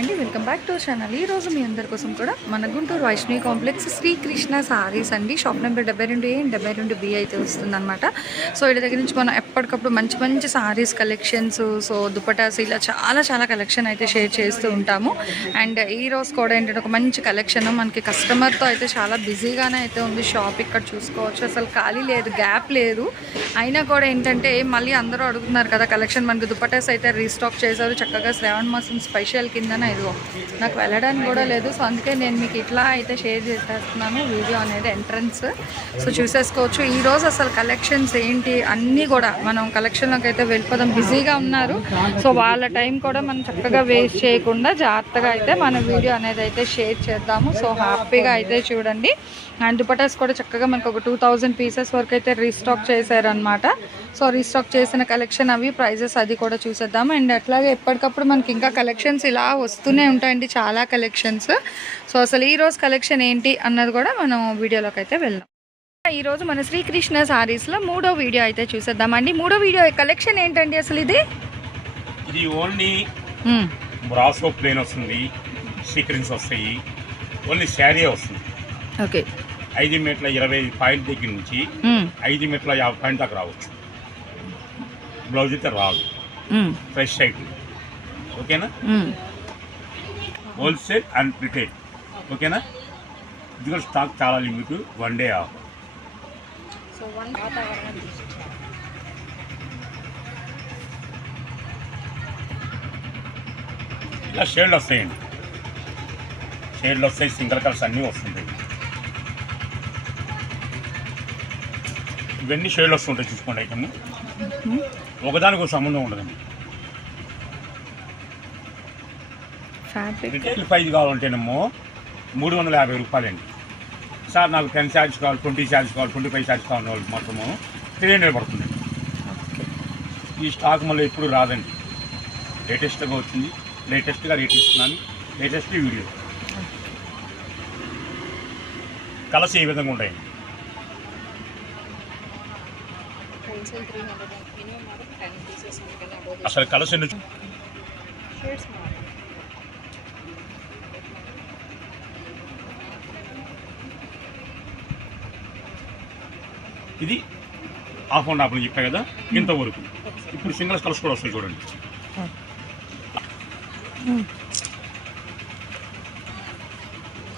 అండి. Welcome back to channel. ఈ రోజు మీ అందరి కోసం కూడా మన గుంటూరు వైష్ణవి కాంప్లెక్స్ శ్రీకృష్ణ సారీస్ అండి. షాప్ నెంబర్ డెబ్బై రెండు ఏ డెబ్బై రెండు బి అయితే వస్తుందన్నమాట. సో వీళ్ళ దగ్గర నుంచి మనం ఎప్పటికప్పుడు మంచి మంచి సారీస్ కలెక్షన్స్ సో దుపటాస్ ఇలా చాలా చాలా కలెక్షన్ అయితే షేర్ చేస్తూ ఉంటాము. అండ్ ఈ రోజు కూడా ఏంటంటే ఒక మంచి కలెక్షన్ మనకి కస్టమర్తో అయితే చాలా బిజీగానే అయితే ఉంది షాప్ ఇక్కడ చూసుకోవచ్చు. అసలు ఖాళీ లేదు గ్యాప్ లేదు. అయినా కూడా ఏంటంటే మళ్ళీ అందరూ అడుగుతున్నారు కదా కలెక్షన్ మనకి దుపటాస్ అయితే రీస్టాక్ చేశారు. చక్కగా శ్రావణ మాసం స్పెషల్ కిందనే ఇదిగో నాకు వెళ్ళడానికి కూడా లేదు. సో అందుకే నేను మీకు ఇట్లా అయితే షేర్ చేసేస్తున్నాను వీడియో అనేది ఎంట్రన్స్. సో చూసేసుకోవచ్చు. ఈ రోజు అసలు కలెక్షన్స్ ఏంటి? అన్నీ కూడా మనం కలెక్షన్లోకి అయితే వెళ్ళిపోదాం. బిజీగా ఉన్నారు. సో వాళ్ళ టైం కూడా మనం చక్కగా వేస్ట్ చేయకుండా జాగ్రత్తగా అయితే మన వీడియో అనేది అయితే షేర్ చేద్దాము. సో హ్యాపీగా అయితే చూడండి. అండ్ దుపటాస్ కూడా చక్కగా మనకు ఒక టూ థౌజండ్ పీసెస్ వరకు అయితే రీస్టాక్ చేశారనమాట సో రీస్టాక్ చేసిన కలెక్షన్ అవి ప్రైజెస్ అది కూడా చూసేద్దాం అండ్ అట్లాగే ఎప్పటికప్పుడు మనకి ఇంకా కలెక్షన్స్ ఇలా వస్తాయి. వస్తూనే ఉంటాయండి చాలా కలెక్షన్స్ సో అసలు ఈ రోజు కలెక్షన్ ఏంటి అన్నది కూడా మనం వీడియోలోకి అయితే వెళ్దాం. ఈ రోజు మన శ్రీకృష్ణ సారీస్లో మూడో వీడియో అయితే చూసేద్దామండి. మూడో వీడియో కలెక్షన్ ఏంటండి అసలు ఇది? ఇది ఓన్లీ. బ్రాసో ప్లేన్ వస్తుంది. సీక్రెన్స్ వస్తాయి. ఓన్లీ శారీ వస్తుంది. ఓకే. ఐదు మీటర్ల ఇరవై ఐదు పాయింట్ దగ్గర నుంచి. ఐదు మీటర్ల యాభై పాయింట్ దాకా రావచ్చు. బ్లౌజ్ అయితే రాదు. ఫ్రెష్ ఐటమ్ ఓకేనా. Wholesale and retail. ఓకేనా? ఇది కూడా స్టాక్ చాలా లిమిట్ వన్ డే ఆఫ్. ఇలా షేడ్లు వస్తాయండి. షేడ్లు వస్తాయి సింగల్ కలర్స్ అన్నీ వస్తుంటాయి. ఇవన్నీ షేడ్లు వస్తుంటాయి చూసుకోండి ఐటమ్. ఒకదానికి ఒక సంబంధం ఉండదండి. రిటైల్ ప్రైజ్ కావాలంటేనేమో మూడు వందల యాభై రూపాయలండి. సార్ నాకు టెన్ శారీస్ కావాలి ట్వంటీ శారీస్ కావాలి ట్వంటీ ఫైవ్ శారీస్ కావాలి వాళ్ళకి మాత్రము త్రీ హండ్రెడ్ పడుతుంది. ఈ స్టాక్ మళ్ళీ ఎప్పుడు రాదండి. లేటెస్ట్గా వచ్చింది. లేటెస్ట్గా రేట్ ఇస్తున్నాను. Latest video. కలర్స్ ఏ విధంగా ఉంటాయండి అసలు కలర్స్ ఎన్ని ఇది హాఫ్ అండ్ హాఫ్ అని చెప్పా కదా ఇంతవరకు. ఇప్పుడు సింగిల్స్ కలర్స్ కూడా వస్తాయి చూడండి.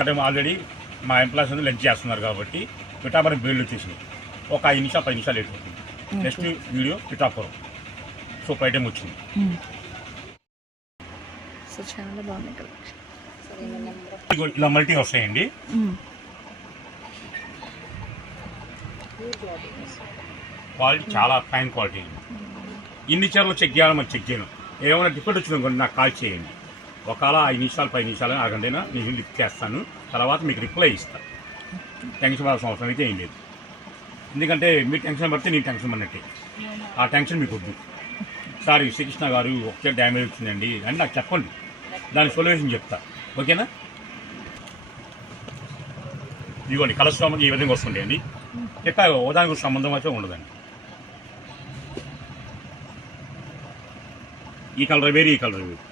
అంటే ఆల్రెడీ మా ఎంప్లాయీస్ అందరూ లంచ్ చేస్తున్నారు కాబట్టి పిఠాపురం బేళ్ళు వచ్చేసినాయి ఒక ఐదు నిమిషాలు పది నిమిషాలు లేట్ అవుతుంది. Next video Pithapuram. వచ్చింది. So collection. ఇదిగో ఇలా మల్టీ వస్తాయండి. క్వాలిటీ చాలా ఫైన్ క్వాలిటీ. అండి ఇన్ని చీరలు చెక్ చేయాలని మరి చెక్ చేయను. ఏమైనా డిఫెక్ట్ వచ్చిందనుకోండి నాకు కాల్ చేయండి. ఒకవేళ ఐదు నిమిషాలు పది నిమిషాలు అరగంటైనా నేను లిఫ్ట్ చేస్తాను. తర్వాత మీకు రిప్లై ఇస్తాను టెన్షన్ పడాల్సిన అవసరం అయితే ఏం లేదు. ఎందుకంటే మీరు టెన్షన్ పడితే నేను టెన్షన్ పడినట్టే. ఆ టెన్షన్ మీకు వద్దు. సార్ శ్రీకృష్ణ గారు ఒకటే డ్యామేజ్ వచ్చిందండి అని నాకు చెప్పండి. దాని సొల్యూషన్ చెప్తా. ఓకేనా? ఇదిగోండి కలర్ ఈ విధంగా వస్తుండే అండి. చెప్పా ఓదానికి సంబంధం అయితే ఉండదండి. ఈ కలర్ వేరు ఈ కలర్ వేరు.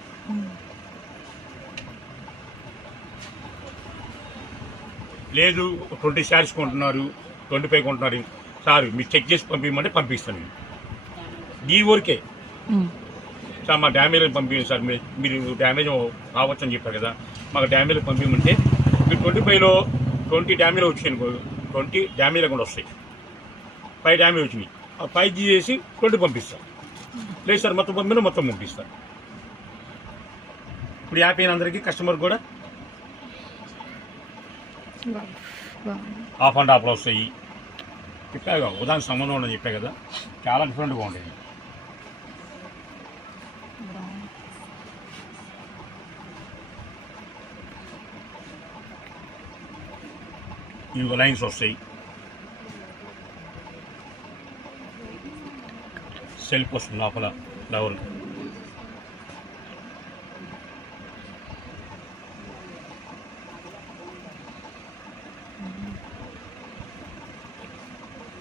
లేదు ట్వంటీ శారీస్ కొంటున్నారు ట్వంటీ ఫైవ్ కొంటున్నారు. సార్ మీరు చెక్ చేసి పంపించమంటే పంపిస్తాను నేను. ఈ ఊరికే. సార్ మా డ్యామేజ్ పంపించండి సార్. మీరు మీరు డ్యామేజ్ కావచ్చు అని చెప్పారు కదా. మాకు డ్యామేజ్ పంపించమంటే మీరు ట్వంటీ ఫైవ్లో ట్వంటీ డ్యామేజ్ వచ్చాయి అనుకో ట్వంటీ డ్యామేజ్ లేకుండా వస్తాయి. ఫైవ్ డ్యామేజ్ వచ్చినాయి. ఆ ఫైవ్ చేసి ట్వంటీ పంపిస్తాం. లేదు సార్ మొత్తం పంపిన మొత్తం ముగిస్తారు ఇప్పుడు యాప్ అయిన అందరికీ కస్టమర్ కూడా ఆఫ్ అండ్ ఆఫ్లో వస్తాయి. చెప్పా కదా ఉదాహరణ సంబంధం ఉండని చెప్పా కదా చాలా డిఫరెంట్గా ఉండేది. ఇవి లైన్స్ వస్తాయి సెల్ఫ్ వస్తుంది లోపల ఫ్లవర్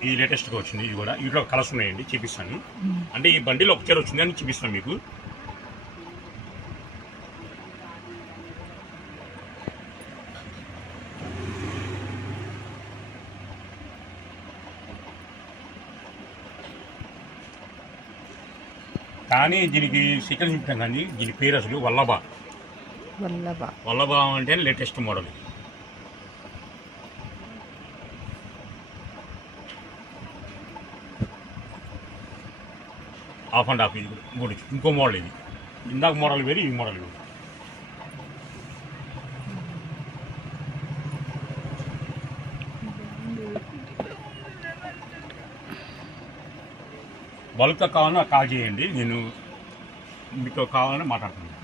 ఈ లేటెస్ట్గా వచ్చింది ఇది కూడా వీటిలో కలర్స్ ఉన్నాయండి చూపిస్తాను. అంటే ఈ బండిలో ఒక చీర వచ్చింది అని చూపిస్తాను మీకు. కానీ దీనికి సీక్రెట్ చెప్పాను కానీ దీని పేరు అసలు వల్లభా. వల్లభ. వల్లభా అంటే latest model half and half ఇది కూడా. ఇంకో మోడల్ ఇది. ఇందాక మోడల్ వేరు ఈ మోడల్ వేరు. బల్క్ కావాలన్నా కాల్ చేయండి. నేను మీతో కావాలని మాట్లాడుతున్నాను.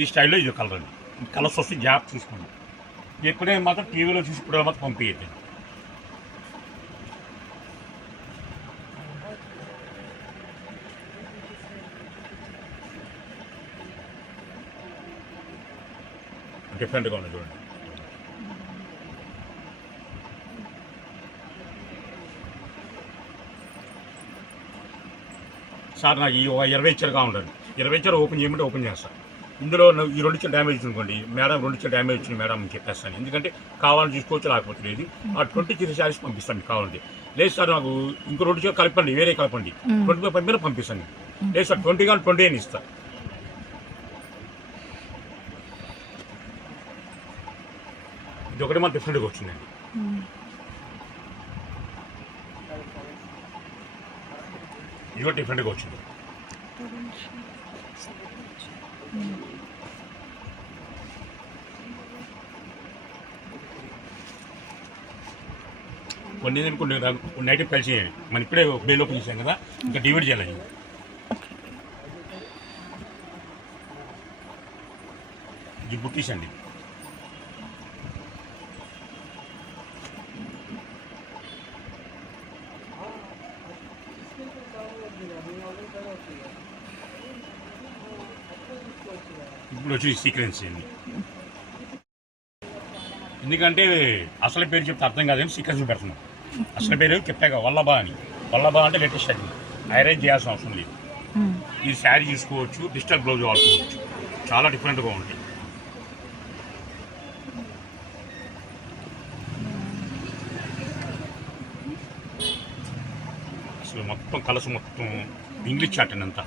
ఈ స్టైల్లో ఇది కలర్ అండి. కలర్స్ వస్తే జాబ్ చూసుకోండి. ఎప్పుడైనా మాత్రం టీవీలో చూసి ఇప్పుడు మాత్రం పంపించండి. డిఫరెంట్గా ఉంది చూడండి. సార్ నాకు ఈ ఇరవై ఇచ్చరుగా ఉండండి ఇరవై ఇచ్చరు ఓపెన్ చేయమంటే ఓపెన్ చేస్తాను ఇందులో ఈ రెండు ఇచ్చలు డ్యామేజ్ అనుకోండి మేడం రెండు ఇచ్చలు డ్యామేజ్ వచ్చింది మేడం అని చెప్పేస్తాను. ఎందుకంటే కావాలని చూసుకోవచ్చు లేకపోతే లేదు. ఆ ట్వంటీ త్రీ శారీస్ పంపిస్తాను మీకు కావాలంటే. లేదు సార్ నాకు ఇంకో రెండు ఇచ్చలు కలపండి వేరే కలపండి. ట్వంటీ ఫైవ్ పంపిన పంపిస్తాను. లేదు సార్ ట్వంటీ కానీ ట్వంటీ అని ఇస్తాను ఇది ఒకటి మన డిఫరెంట్గా వచ్చిందండి. ఇది డిఫరెంట్గా వచ్చింది. కొన్ని ఏదైనా కొన్ని రా- కొన్ని ఐటమ్ కలిసి మనం ఇప్పుడే ఒక బేల్ ఓపెన్ చేసాం కదా ఇంకా డివైడ్ చేయాలి ఇది బుట్టీస్ అండి వచ్చి సీక్వెన్స్ అండి ఎందుకంటే అసలు పేరు చెప్తే అర్థం కాదని సీక్వెన్స్ పెడుతున్నాం అసలు పేరు చెప్పాక వల్లభా అని. వల్లభా అంటే లేటెస్ట్ అది ఐరేంజ్ చేయాల్సిన అవసరం లేదు. ఈ శారీ చూసుకోవచ్చు డిజిటల్ బ్లౌజ్ వాడుకోవచ్చు. చాలా డిఫరెంట్గా ఉంటాయి. అసలు మొత్తం కలసు మొత్తం ఇంగ్లీష్ చాట్ అండి అంతా.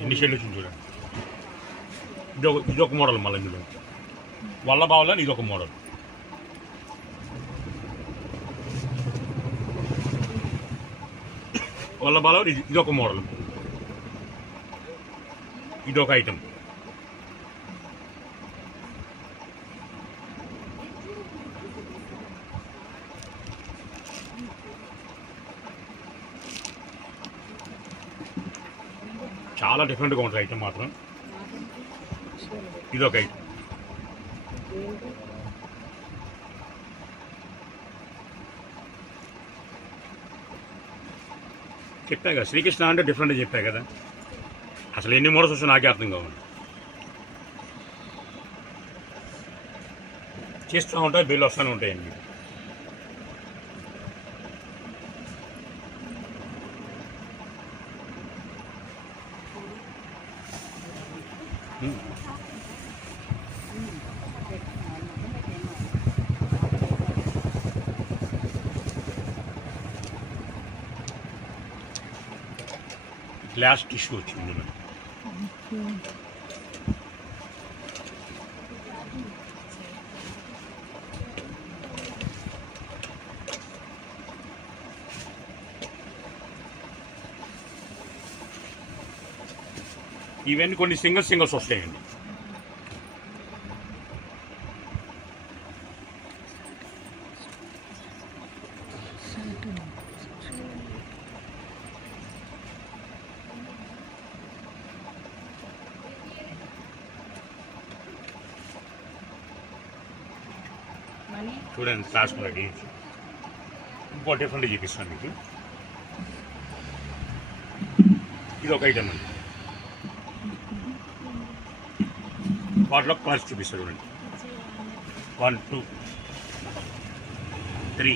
ఎన్ని షేడ్లు వచ్చింది చూడండి ఇది ఒక ఇది ఒక మోడల్ మళ్ళీ ఇందులో వల్ల బావలని ఇది ఒక మోడల్ వల్ల బావలని ఇది ఇది ఒక మోడల్ ఇది ఒక ఐటమ్ చాలా డిఫరెంట్గా ఉంటుంది ఐటమ్ మాత్రం. ఇది ఒక ఐటమ్ చెప్పా కదా శ్రీకృష్ణ అంటే డిఫరెంట్ చెప్పా కదా. అసలు ఎన్ని మోడల్స్ వస్తాయో నాకే అర్థం కావాలి. చేస్తూ ఉంటాయి బిల్లు వస్తూనే ఉంటాయండి. గ్లాస్ టిష్యూ వచ్చింది ఇందులో. ఇవన్నీ కొన్ని సింగిల్ సింగిల్స్ వస్తాయండి చూడండి క్లాస్ మనకి ఇంకో డిఫరెంట్ చూపిస్తాను మీకు. ఇది ఒక ఐటమ్ అండి. వాటిలో కాస్ట్ చూపిస్తారు చూడండి. వన్ టూ త్రీ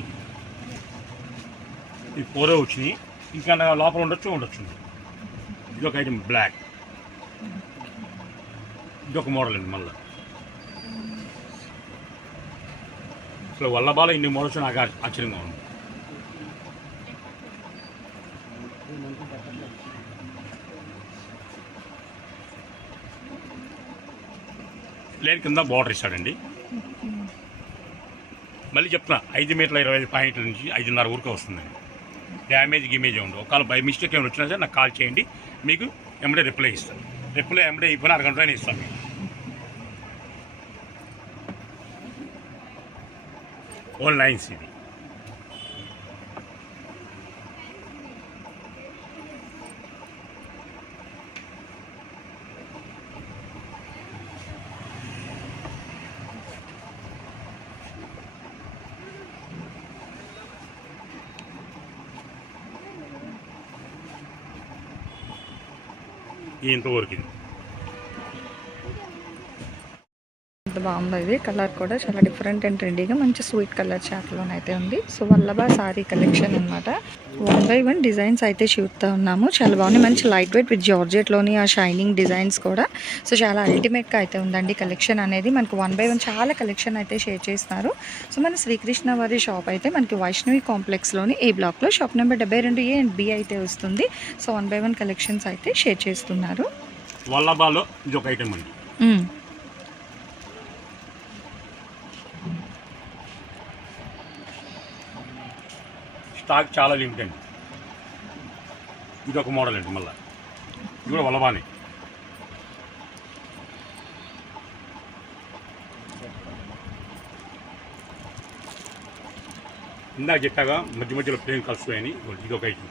ఈ ఫోరే వచ్చినాయి ఇంకా లోపల ఉండొచ్చు ఉండొచ్చు ఇది ఒక ఐటమ్ బ్లాక్ ఇది ఒక మోడల్ అండి మళ్ళీ. అసలు వల్లబాల ఇన్ని మోడల్స్ నాకు ఆశ్చర్యంగా ఉంది. లేని కింద బార్డర్ ఇస్తాడండి. మళ్ళీ చెప్తున్నా ఐదు మీటర్ల ఇరవై ఐదు పాయింట్ల నుంచి ఐదున్నర వరకు వస్తుందండి. డ్యామేజ్ గిమేజ్ ఉండదు ఒకవేళ బై మిస్టేక్ ఏమైనా వచ్చినా సరే నాకు కాల్ చేయండి. మీకు ఎమ్మడే రిప్లై ఇస్తాను. రిప్లై ఎమ్మడే అయిపోయిన అరగంటలోనే ఇస్తాను మీకు. ఓన్ లైన్స్ ఇది ఇంతవరకు ఇది బాగుందో ఇది. కలర్ కూడా చాలా డిఫరెంట్ అండ్ ట్రెండీగా మంచి స్వీట్ కలర్ చాట్లోనైతే ఉంది. సో వల్లభా సారీ కలెక్షన్ అనమాట వన్ బై వన్ డిజైన్స్ అయితే చూస్తూ ఉన్నాము. చాలా బాగున్నాయి. మంచి లైట్ వెయిట్ విత్ జార్జెట్లోని ఆ షైనింగ్ డిజైన్స్ కూడా. సో చాలా అల్టిమేట్గా అయితే ఉందండి కలెక్షన్ అనేది. మనకు వన్ బై వన్ చాలా కలెక్షన్ అయితే షేర్ చేస్తున్నారు సో మన శ్రీకృష్ణ వారి షాప్ అయితే మనకి వైష్ణవి కాంప్లెక్స్లోని ఏ బ్లాక్లో షాప్ నెంబర్ డెబ్బై రెండు ఏ అండ్ బి అయితే వస్తుంది. So one by one collections అయితే షేర్ చేస్తున్నారు. వల్లబాలో ఇది ఒక ఐటమ్ అండి. స్టాక్ చాలా లిమిట్ అండి ఇది ఒక మోడల్ అండి మళ్ళీ. ఇది కూడా వల్లబానే ఇందాక చెప్పాగా మధ్య మధ్యలో ప్లేన్ కలుస్తాయని ఇదొక ఒక ఐటమ్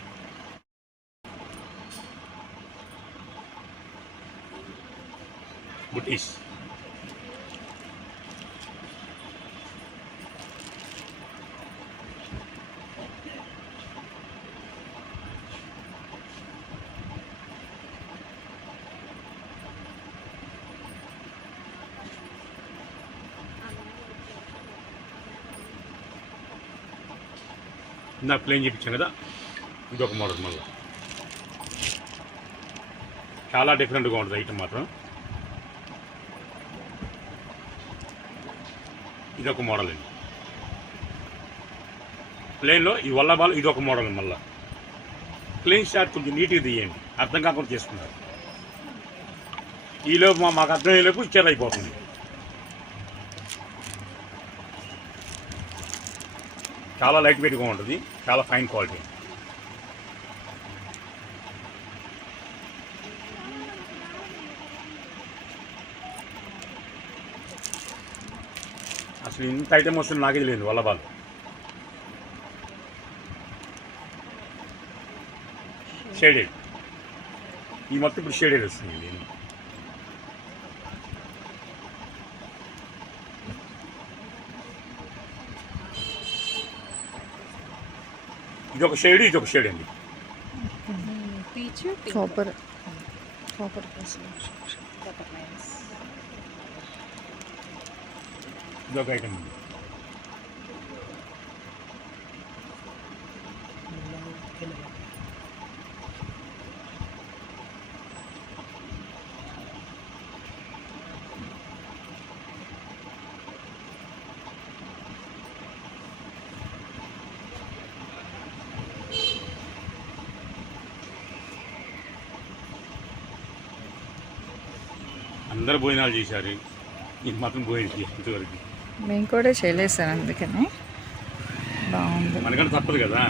బుటీస్ ఇందాక ప్లేన్ చూపించాను కదా? ఇంకొక మోడల్ మళ్ళీ. చాలా డిఫరెంట్గా ఉంటుంది ఐటమ్ మాత్రం. ఇది ఒక మోడల్ అండి ప్లేన్లో ఈ వల్లబాల్ ఇది ఒక మోడల్ మళ్ళీ. ప్లేన్ షాట్ కొంచెం నీట్గా తీయండి. అర్థం కాకుండా చేసుకున్నారు ఈలోపు మా మాకు అర్థం అయ్యేలోపు అయిపోతుంది. చాలా లైట్ వెయిట్గా ఉంటుంది. చాలా ఫైన్ క్వాలిటీ అసలు ఇంత ఐటమ్ వస్తుంది నాకే తెలియదు వల్లబాల్ షేడెడ్ ఈ మొత్తం ఇప్పుడు షేడెడ్ వస్తుంది. ఒక షేడ్ ఇది ఒక షేడ్ అండి కాపర్ కాపర్ ఇది ఒక ఐటమ్ అండి Thank you. అందరు భోజనాలు చేశారు. ఇది మాత్రం భోజనం ఇంతవరకు. మేము కూడా చేయలేదు సార్ అందుకని. బాగుంది. మనకంటే తప్పదు కదా.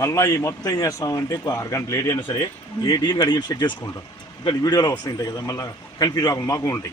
మళ్ళీ ఈ మొత్తం ఏం చేస్తామంటే ఒక అరగంట లేట్ అయినా సరే ఏ డీల్ అడిగి సెట్ చేసుకుంటాం. ఇక్కడ వీడియోలో వస్తుంటాయి కదా మళ్ళీ కన్ఫ్యూజ్ అవ్వకుండా మాకు ఉంటాయి.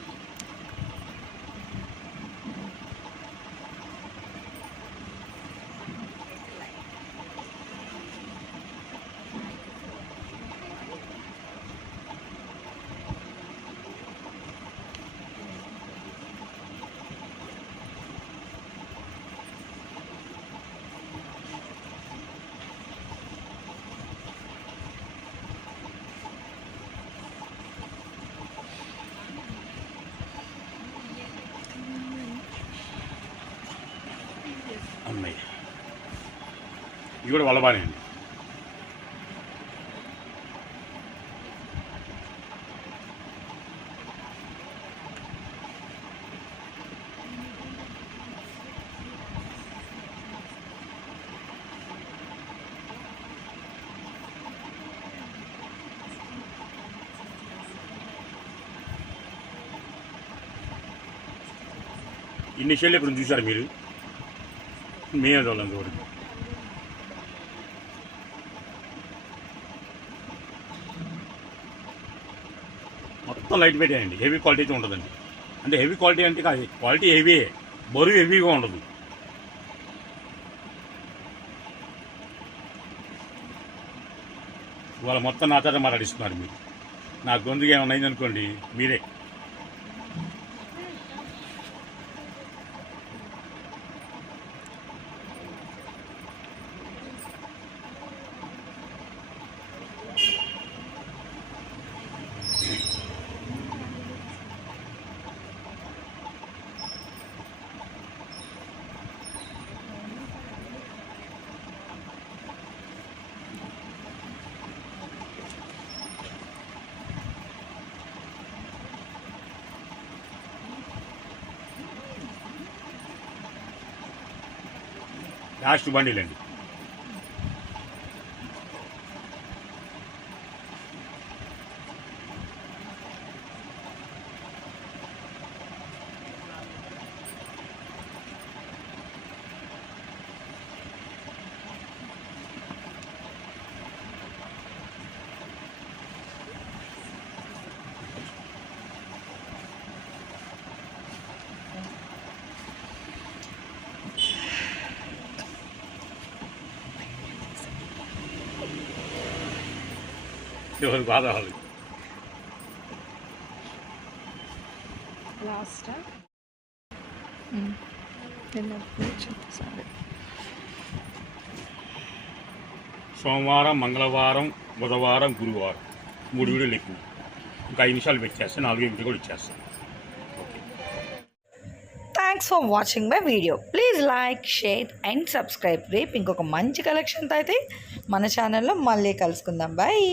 ఇది కూడా వలబానే అండి. ఇన్ని షేళ్ళు ఇప్పుడు చూసారు మీరు? మేమే చూడాలి చూడండి మొత్తం లైట్ పెట్టేయండి. హెవీ క్వాలిటీ అయితే ఉండదండి అంటే హెవీ క్వాలిటీ అంటే కాదు క్వాలిటీ హెవీ బరువు హెవీగా ఉండదు. ఇవాళ మొత్తం నా మాట్లాడిస్తున్నారు మీరు. నా గొంతుగా ఏమైనా అయిందనుకోండి మీరే. లాస్ట్ బండిలండి ఎవరు బాధ వాళ్ళు లాస్ట్ సరే సోమవారం మంగళవారం బుధవారం గురువారం. మూడు వీడియోలు ఎక్కువ ఇంకా ఐదు నిమిషాలు పెట్టేస్తాను నాలుగు నిమిషాలు కూడా ఇచ్చేస్తాను thanks for watching my video please like share and subscribe రేపు ఇంకొక మంచి కలెక్షన్తో అయితే మన ఛానల్లో మళ్ళీ కలుసుకుందాం. బాయ్